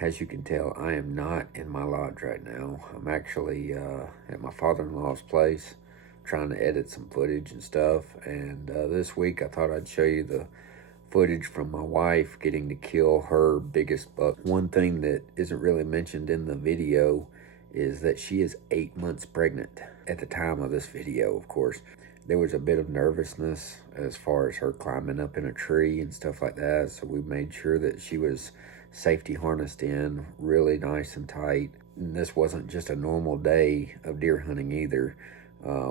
As you can tell, I am not in my lodge right now. I'm actually at my father-in-law's place trying to edit some footage and stuff. And this week I thought I'd show you the footage from my wife getting to kill her biggest buck. One thing that isn't really mentioned in the video is that she is 8 months pregnant at the time of this video, of course. There was a bit of nervousness as far as her climbing up in a tree and stuff like that, so we made sure that she was safety harnessed in, really nice and tight. And this wasn't just a normal day of deer hunting either.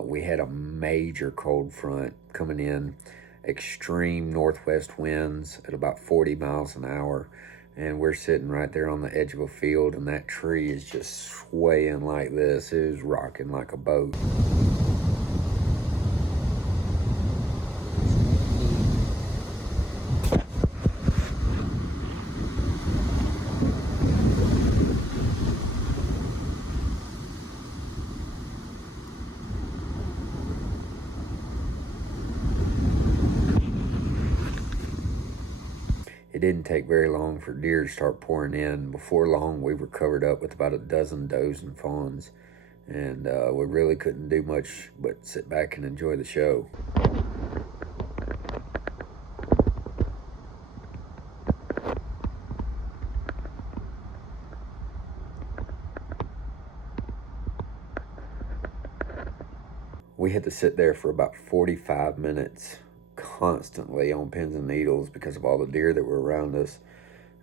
We had a major cold front coming in, extreme northwest winds at about 40 miles an hour. And we're sitting right there on the edge of a field, and that tree is just swaying like this. It was rocking like a boat. It didn't take very long for deer to start pouring in. Before long, we were covered up with about a dozen does and fawns, and we really couldn't do much but sit back and enjoy the show. We had to sit there for about 45 minutes constantly on pins and needles because of all the deer that were around us.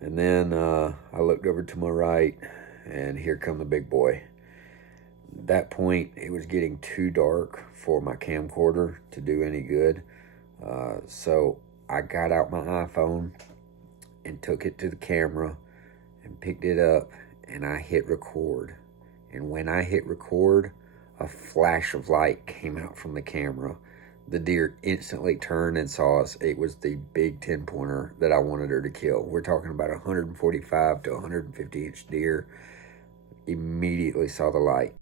And then I looked over to my right, and here come the big boy. At that point, it was getting too dark for my camcorder to do any good. So I got out my iPhone and took it to the camera and picked it up, and I hit record. And when I hit record, a flash of light came out from the camera. The deer instantly turned and saw us. It was the big 10-pointer that I wanted her to kill. We're talking about 145 to 150 inch deer. Immediately saw the light.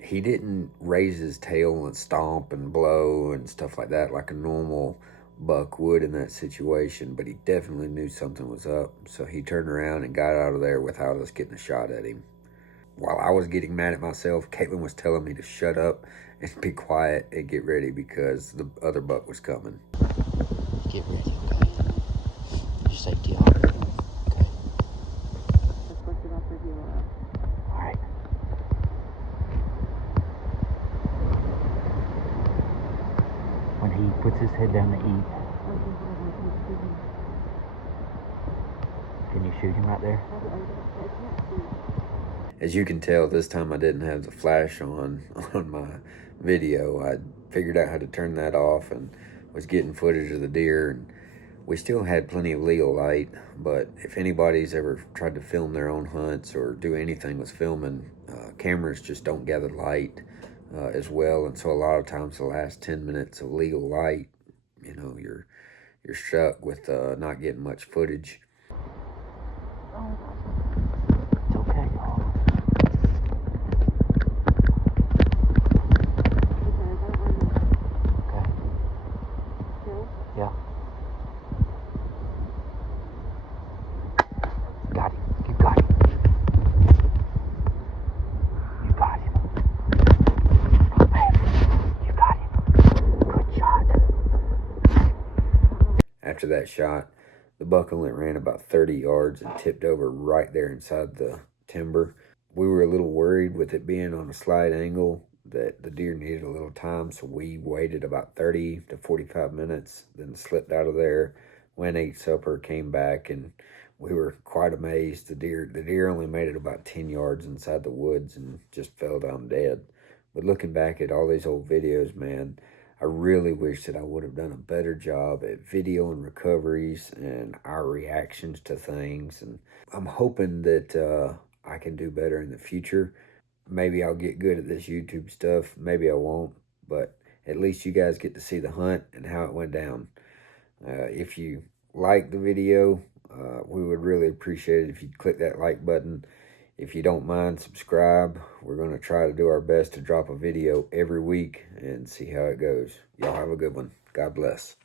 He didn't raise his tail and stomp and blow and stuff like that like a normal buck would in that situation, but he definitely knew something was up. So he turned around and got out of there without us getting a shot at him. While I was getting mad at myself, Katelyn was telling me to shut up and be quiet and get ready because the other buck was coming. Get ready, okay? Your safety on. Okay. Alright. When he puts his head down to eat, can you shoot him right there? As you can tell, this time I didn't have the flash on my video. I figured out how to turn that off and was getting footage of the deer. And we still had plenty of legal light, but if anybody's ever tried to film their own hunts or do anything with filming, cameras just don't gather light as well. And so a lot of times the last 10 minutes of legal light, you know, you're stuck with not getting much footage. Yeah. Got him. You got him. You got him. You got him. Good shot. After that shot, the buck only ran about 30 yards and tipped over right there inside the timber. We were a little worried with it being on a slight angle that the deer needed a little time, so we waited about 30 to 45 minutes, then slipped out of there, went, ate supper, came back, and we were quite amazed. The deer only made it about 10 yards inside the woods and just fell down dead. But looking back at all these old videos, man, I really wish that I would have done a better job at video and recoveries and our reactions to things. And I'm hoping that I can do better in the future. Maybe I'll get good at this YouTube stuff. Maybe I won't. But at least you guys get to see the hunt and how it went down. If you like the video, we would really appreciate it if you'd click that like button. If you don't mind, subscribe. We're going to try to do our best to drop a video every week and see how it goes. Y'all have a good one. God bless.